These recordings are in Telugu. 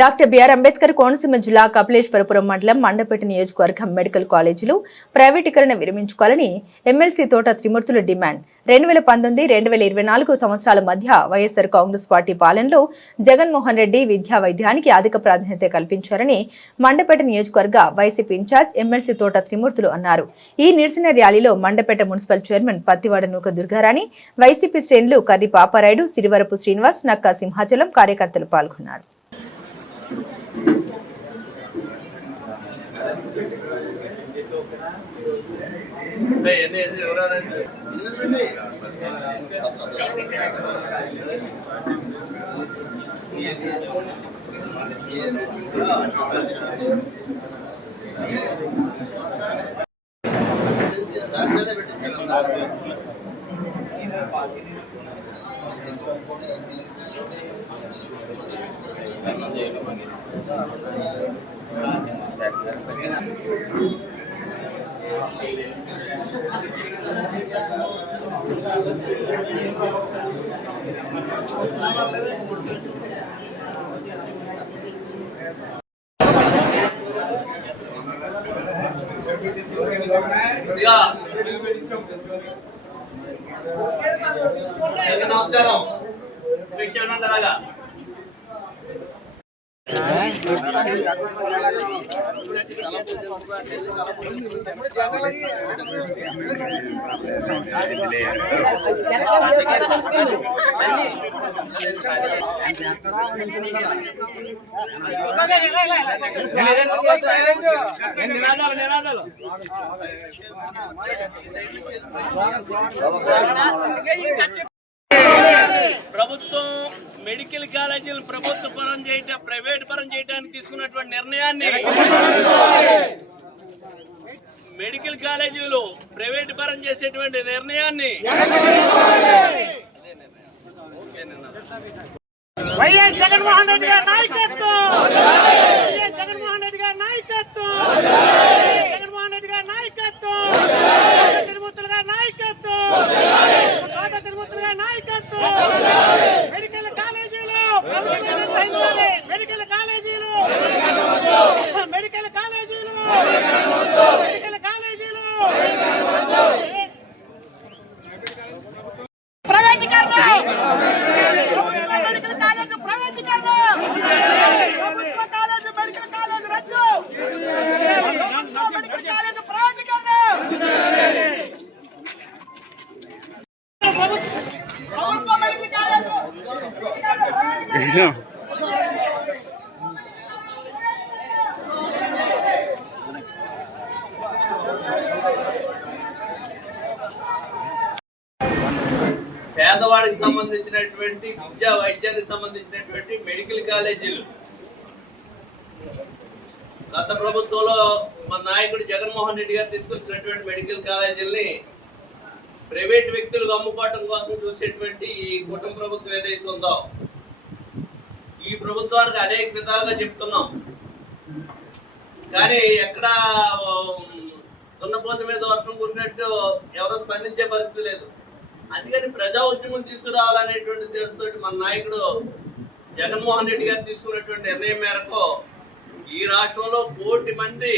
డాక్టర్ బిఆర్ అంబేద్కర్ కోనసీమ జిల్లా కపిలేశ్వరపురం మండలం మండపేట నియోజకవర్గం మెడికల్ కాలేజీలు ప్రైవేటీకరణ విరమించుకోవాలని ఎమ్మెల్సీ తోట త్రిమూర్తుల డిమాండ్. రెండు వేల పంతొమ్మిది రెండు వేల ఇరవై నాలుగు సంవత్సరాల మధ్య వైఎస్సార్ కాంగ్రెస్ పార్టీ పాలనలో జగన్మోహన్ రెడ్డి విద్యా వైద్యానికి అధిక ప్రాధాన్యత కల్పించారని మండపేట నియోజకవర్గ వైసీపీ ఇన్ఛార్జ్ ఎమ్మెల్సీ తోట త్రిమూర్తులు అన్నారు. ఈ నిరసన ర్యాలీలో మండపేట మున్సిపల్ చైర్మన్ పత్తివాడ నూక దుర్గారాణి వైసీపీ శ్రేణులు కర్రి పాపారాయుడు సిరివరపు శ్రీనివాస్ నక్కా సింహాచలం కార్యకర్తలు పాల్గొన్నారు. ఇదిగా. అందరికీ నమస్కారం. విషయం అలాగా నినాదాలు నినాదాలు. మెడికల్ కాలేజీలు ప్రభుత్వ పరం చేయటం ప్రైవేట్ పరం చేయడానికి తీసుకున్నటువంటి నిర్ణయాన్ని మెడికల్ కాలేజీలు ప్రైవేట్ పరం చేసేటువంటి నిర్ణయాన్ని వైఎస్ జగన్మోహన్ రెడ్డి గారి నాయకత్వం! వైఎస్ జగన్మోహన్ రెడ్డి గారి నాయకత్వం! జగన్మోహన్ రెడ్డి గారి నాయకత్వం! తిరుమూర్తులు గారి నాయకత్వం కోట తిరుమూర్తులు గారి నాయకత్వం మెడికల్ కాలేజీలు ప్రభుత్వం నిర్వహించాలి మెడికల్ కాలేజీలు మెడికల్ కాలేజీలు మెడికల్ కాలేజీలు ప్రైవేటీకరణ ప్రభుత్వ మెడికల్ కాలేజ్ ప్రైవేటీకరణ ప్రభుత్వ కాలేజ్ మెడికల్ కాలేజ్ రద్దు ప్రభుత్వ మెడికల్ కాలేజ్ ప్రైవేటీకరణ ప్రభుత్వ మెడికల్ కాలేజ్ పేదవాడికి సంబంధించినటువంటి విద్యా వైద్యానికి సంబంధించినటువంటి మెడికల్ కాలేజీలు గత ప్రభుత్వంలో మన నాయకుడు జగన్మోహన్ రెడ్డి గారు తీసుకొచ్చినటువంటి మెడికల్ కాలేజీల్ని ప్రైవేట్ వ్యక్తులకు అమ్ముకోవటం కోసం చూసేటువంటి ఈ కుటుంబ ప్రభుత్వం ఏదైతే ఉందో ప్రభుత్వానికి అనేక విధాలుగా చెప్తున్నాం. కానీ ఎక్కడ దున్నపోత మీద వర్షం కురినట్టు ఎవరో స్పందించే పరిస్థితి లేదు. అందుకని ప్రజా ఉద్యమం తీసుకురావాలనేటువంటి ఉద్దేశంతో మన నాయకుడు జగన్మోహన్ రెడ్డి గారు తీసుకున్నటువంటి నిర్ణయం మేరకు ఈ రాష్ట్రంలో కోటి మంది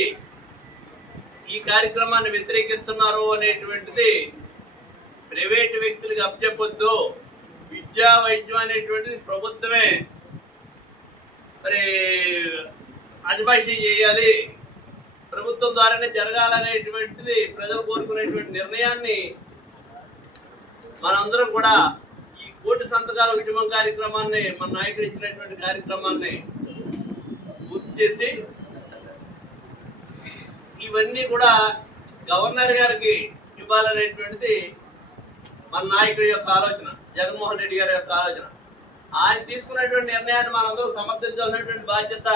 ఈ కార్యక్రమాన్ని వ్యతిరేకిస్తున్నారు అనేటువంటిది ప్రైవేటు వ్యక్తులకు అప్పచెప్పొద్దు. విద్యా వైద్యం అనేటువంటిది ప్రభుత్వమే మరి అజమాయిషీ చేయాలి. ప్రభుత్వం ద్వారానే జరగాలనేటువంటిది ప్రజలు కోరుకునేటువంటి నిర్ణయాన్ని మనందరం కూడా ఈ కోటి సంతకాల ఉద్యమం కార్యక్రమాన్ని మన నాయకుడు ఇచ్చినటువంటి కార్యక్రమాన్ని పూర్తి చేసి ఇవన్నీ కూడా గవర్నర్ గారికి ఇవ్వాలనేటువంటిది మన నాయకుడి యొక్క ఆలోచన జగన్మోహన్ రెడ్డి గారి యొక్క ఆలోచన. ఆయన తీసుకున్నటువంటి నిర్ణయాన్ని మనందరూ సమర్థించాల్సినటువంటి బాధ్యత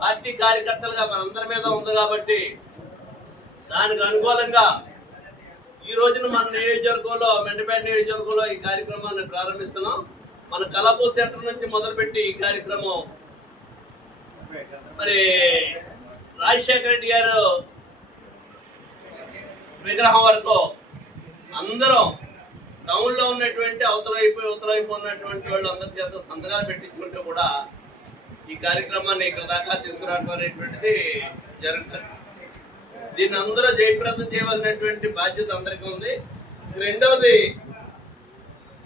పార్టీ కార్యకర్తలుగా మనందరి మీద ఉంది కాబట్టి దానికి అనుకూలంగా ఈ రోజున మన నియోజకవర్గంలో మెండపేట నియోజకవర్గంలో ఈ కార్యక్రమాన్ని ప్రారంభిస్తున్నాం. మన కలాపూ సెంటర్ నుంచి మొదలుపెట్టి ఈ కార్యక్రమం మరి రాజశేఖర రెడ్డి గారు విగ్రహం వరకు అందరం టౌన్లో ఉన్నటువంటి అవతలైపోయి అవతలైపో ఉన్నటువంటి వాళ్ళు అందరి చేత సంతకాలు పెట్టించుకుంటే కూడా ఈ కార్యక్రమాన్ని ఇక్కడ దాకా తీసుకురావడం అనేటువంటిది జరుగుతుంది. దీన్ని అందరూ జయప్రదం చేయవలసినటువంటి బాధ్యత అందరికీ ఉంది. రెండవది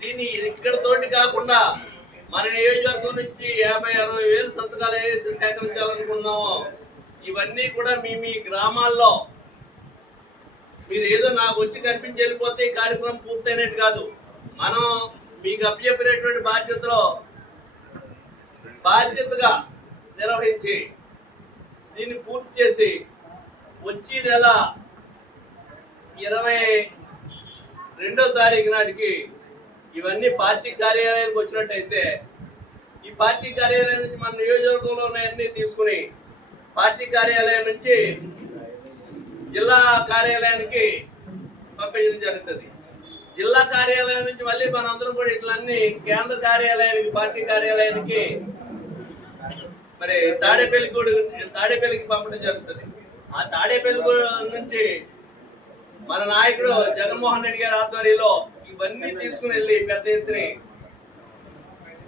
దీన్ని ఇక్కడ తోటి కాకుండా మన నియోజకవర్గం నుంచి యాభై అరవై వేలు సంతకాలు ఏదైతే సేకరించాలనుకున్నామో ఇవన్నీ కూడా మీ మీ గ్రామాల్లో మీరు ఏదో నాకు వచ్చి కనిపించి వెళ్ళిపోతే ఈ కార్యక్రమం పూర్తయినట్టు కాదు. మనం మీకు అప్పచెప్పినటువంటి బాధ్యతలో బాధ్యతగా నిర్వహించి దీన్ని పూర్తి చేసి వచ్చే నెల ఇరవై రెండో తారీఖు నాటికి ఇవన్నీ పార్టీ కార్యాలయానికి వచ్చినట్టయితే ఈ పార్టీ కార్యాలయం నుంచి మన నియోజకవర్గంలో ఉన్నాయన్నీ తీసుకుని పార్టీ కార్యాలయం నుంచి జిల్లా కార్యాలయానికి పంపించడం జరుగుతుంది. జిల్లా కార్యాలయం నుంచి మళ్ళీ మనందరం కూడా ఇట్లన్నీ కేంద్ర కార్యాలయానికి పార్టీ కార్యాలయానికి మరి తాడేపల్లిగూడు తాడేపల్లికి పంపడం జరుగుతుంది. ఆ తాడేపల్లిగూడు నుంచి మన నాయకుడు జగన్మోహన్ రెడ్డి గారి ఆధ్వర్యంలో ఇవన్నీ తీసుకుని వెళ్ళి పెద్ద ఎత్తుని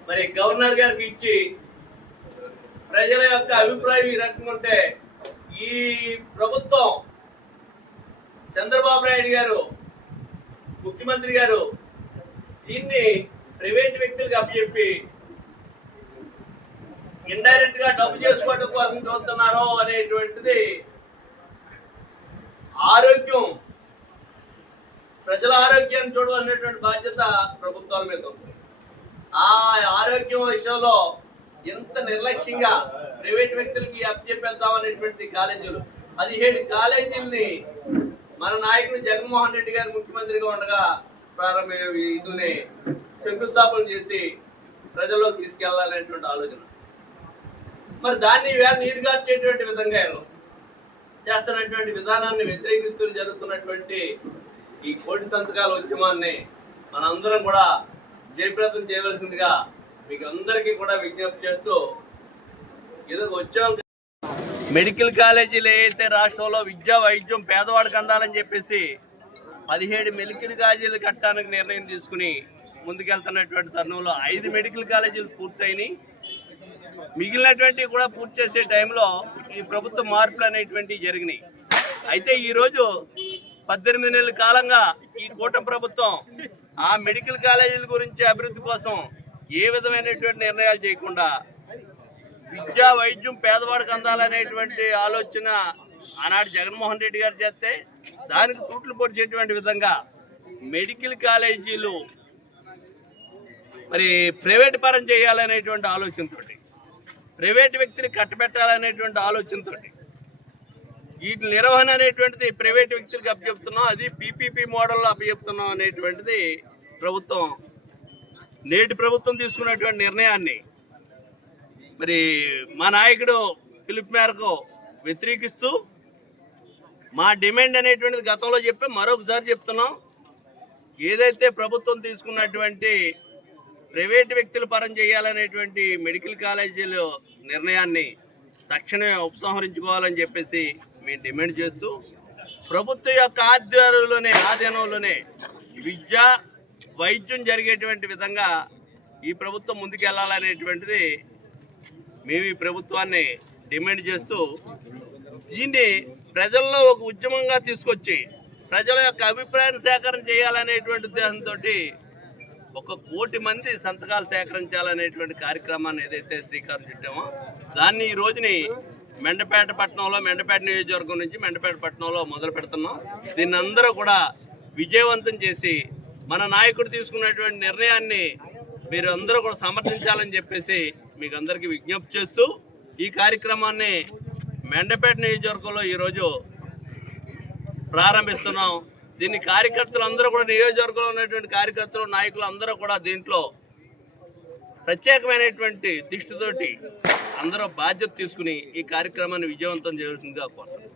మరి గవర్నర్ గారికి ఇచ్చి ప్రజల యొక్క అభిప్రాయం ఈ రకంగా ఉంటే ఈ ప్రభుత్వం చంద్రబాబు నాయుడు గారు ముఖ్యమంత్రి గారు దీన్ని ప్రైవేట్ వ్యక్తులకు అప్పచెప్పి ఇండైరెక్ట్గా డబ్బు చేసుకోవడం కోసం చూస్తున్నారో అనేటువంటిది ఆరోగ్యం ప్రజల ఆరోగ్యాన్ని చూడవలసినటువంటి బాధ్యత ప్రభుత్వాల మీద ఉంది. ఆ ఆరోగ్యం విషయంలో ఎంత నిర్లక్ష్యంగా ప్రైవేట్ వ్యక్తులకి అప్పచెప్పేద్దాం అనేటువంటి కాలేజీలు. పదిహేడు కాలేజీలని మన నాయకుడు జగన్మోహన్ రెడ్డి గారు ముఖ్యమంత్రిగా ఉండగా ప్రారంభ ఇందుని శంకుస్థాపన చేసి ప్రజల్లోకి తీసుకెళ్ళాలనేటువంటి ఆలోచన. మరి దాన్ని వేళ నీరుగార్చేటువంటి విధంగా చేస్తున్నటువంటి విధానాన్ని వ్యతిరేకిస్తూ జరుగుతున్నటువంటి ఈ కోటి సంతకాల ఉద్యమాన్ని మనందరం కూడా జయప్రదం చేయవలసిందిగా మీకు అందరికీ కూడా విజ్ఞప్తి చేస్తూ ఏదో వచ్చాం మెడికల్ కాలేజీలు ఏవైతే రాష్ట్రంలో విద్యా వైద్యం పేదవాడికి అందాలని చెప్పేసి పదిహేడు మెడికల్ కాలేజీలు కట్టడానికి నిర్ణయం తీసుకుని ముందుకెళ్తున్నటువంటి తరుణంలో ఐదు మెడికల్ కాలేజీలు పూర్తయినాయి. మిగిలినటువంటి కూడా పూర్తి చేసే టైంలో ఈ ప్రభుత్వ మార్పులు అనేటువంటివి జరిగినాయి. అయితే ఈరోజు పద్దెనిమిది నెలల కాలంగా ఈ కూటమి ప్రభుత్వం ఆ మెడికల్ కాలేజీల గురించి అభివృద్ధి కోసం ఏ విధమైనటువంటి నిర్ణయాలు చేయకుండా విద్యా వైద్యం పేదవాడికి అందాలనేటువంటి ఆలోచన ఆనాడు జగన్మోహన్ రెడ్డి గారు చేస్తే దానికి తూట్లు పొడిచేటువంటి విధంగా మెడికల్ కాలేజీలు మరి ప్రైవేట్ పరం చేయాలనేటువంటి ఆలోచనతోటి ప్రైవేట్ వ్యక్తిని కట్టబెట్టాలనేటువంటి ఆలోచనతోటి వీటి నిర్వహణ అనేటువంటిది ప్రైవేట్ వ్యక్తులకు అప్పచెప్తున్నాం అది పీపీపీ మోడల్లో అప్పచెప్తున్నాం అనేటువంటిది ప్రభుత్వం నేటి ప్రభుత్వం తీసుకున్నటువంటి నిర్ణయాన్ని మరి మా నాయకుడు పిలుపు మేరకు వ్యతిరేకిస్తూ మా డిమాండ్ అనేటువంటిది గతంలో చెప్పి మరొకసారి చెప్తున్నాం. ఏదైతే ప్రభుత్వం తీసుకున్నటువంటి ప్రైవేట్ వ్యక్తుల పరం చేయాలనేటువంటి మెడికల్ కాలేజీలు నిర్ణయాన్ని తక్షణమే ఉపసంహరించుకోవాలని చెప్పేసి మేము డిమాండ్ చేస్తూ ప్రభుత్వం యొక్క ఆధ్వర్యంలోనే ఆధీనంలోనే విద్య వైద్యం జరిగేటువంటి విధంగా ఈ ప్రభుత్వం ముందుకెళ్ళాలనేటువంటిది మేము ఈ ప్రభుత్వాన్ని డిమాండ్ చేస్తూ దీన్ని ప్రజల్లో ఒక ఉద్యమంగా తీసుకొచ్చి ప్రజల యొక్క అభిప్రాయాన్ని సేకరణ చేయాలనేటువంటి ఉద్దేశంతో ఒక కోటి మంది సంతకాలు సేకరించాలనేటువంటి కార్యక్రమాన్ని ఏదైతే శ్రీకారం చుట్టామో దాన్ని ఈ రోజుని మెండపేట పట్టణంలో మెండపేట నియోజకవర్గం నుంచి మెండపేట పట్టణంలో మొదలు పెడుతున్నాం. దీన్ని అందరూ కూడా విజయవంతం చేసి మన నాయకుడు తీసుకున్నటువంటి నిర్ణయాన్ని మీరు అందరూ కూడా సమర్థించాలని చెప్పేసి మీకు అందరికీ విజ్ఞప్తి చేస్తూ ఈ కార్యక్రమాన్ని మెండపేట నియోజకవర్గంలో ఈరోజు ప్రారంభిస్తున్నాం. దీన్ని కార్యకర్తలు అందరూ కూడా నియోజకవర్గంలో ఉన్నటువంటి కార్యకర్తలు నాయకులు అందరూ కూడా దీంట్లో ప్రత్యేకమైనటువంటి దిష్టితోటి అందరూ బాధ్యత తీసుకుని ఈ కార్యక్రమాన్ని విజయవంతం చేయాల్సిందిగా కోరుతున్నాం.